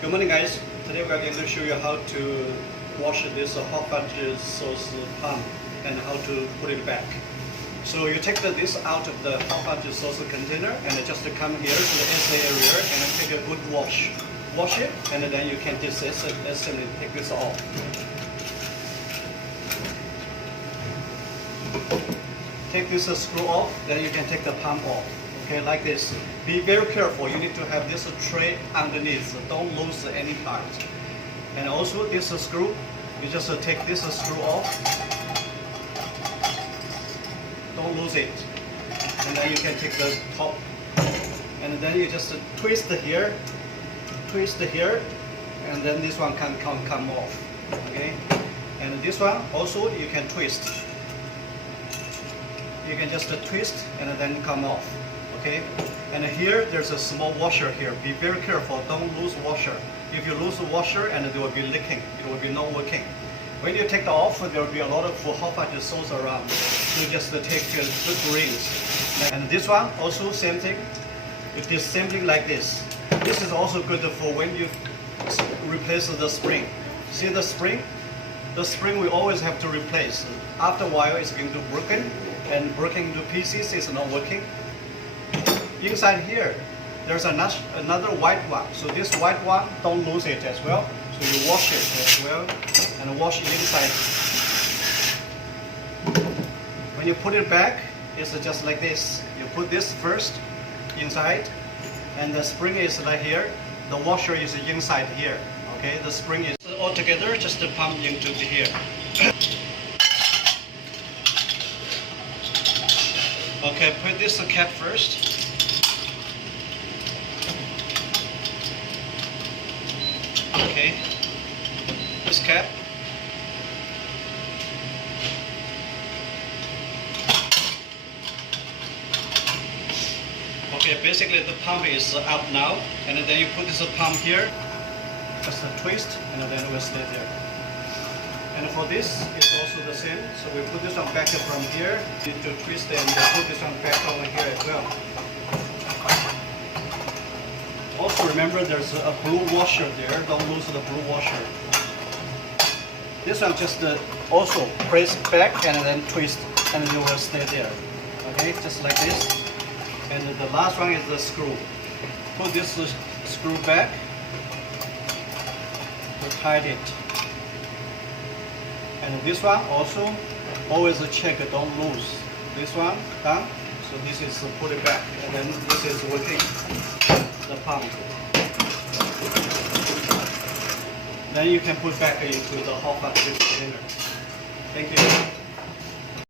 Good morning, guys. Today we are going to show you how to wash this hot fudge sauce pan and how to put it back. So you take this out of the hot fudge sauce container and just come here to the essay area and take a good wash. Wash it and then you can simply take this off. Take this screw off, then you can take the pump off. Okay, like this. Be very careful. You need to have this tray underneath. Don't lose any part. And also this screw, you just take this screw off. Don't lose it. And then you can take the top. And then you just twist here, and then this one can come off. Okay. And this one also you can twist. You can just twist and then come off. Okay, and here there's a small washer here. Be very careful, don't lose washer. If you lose the washer, and it will be leaking, it will be not working. When you take it off, there will be a lot of hot fudge sauce around. So just take good rings. And this one also same thing. It is something like this. This is also good for when you replace the spring. See the spring? The spring we always have to replace. After a while, it's going to broken, and breaking into pieces is not working. Inside here, there's another white one. So this white one, don't lose it as well. So you wash it as well, and wash inside. When you put it back, it's just like this. You put this first inside, and the spring is right here. The washer is inside here. Okay, the spring is all together, just pump into here. Okay, put this cap first. Okay, this cap. Okay, basically the pump is up now, and then you put this pump here, just a twist, and then it will stay there. And for this, it's also the same. So we put this one back from here, need to twist and put this one back over here as well. Also remember there's a blue washer there, don't lose the blue washer. This one just also press back and then twist, and it will stay there. Okay, just like this. And the last one is the screw. Put this screw back, to tighten it. And this one also, always check, don't lose. This one done, so this is put it back, and then this is working, the pump. Then you can put back into the hot fudge container. Thank you.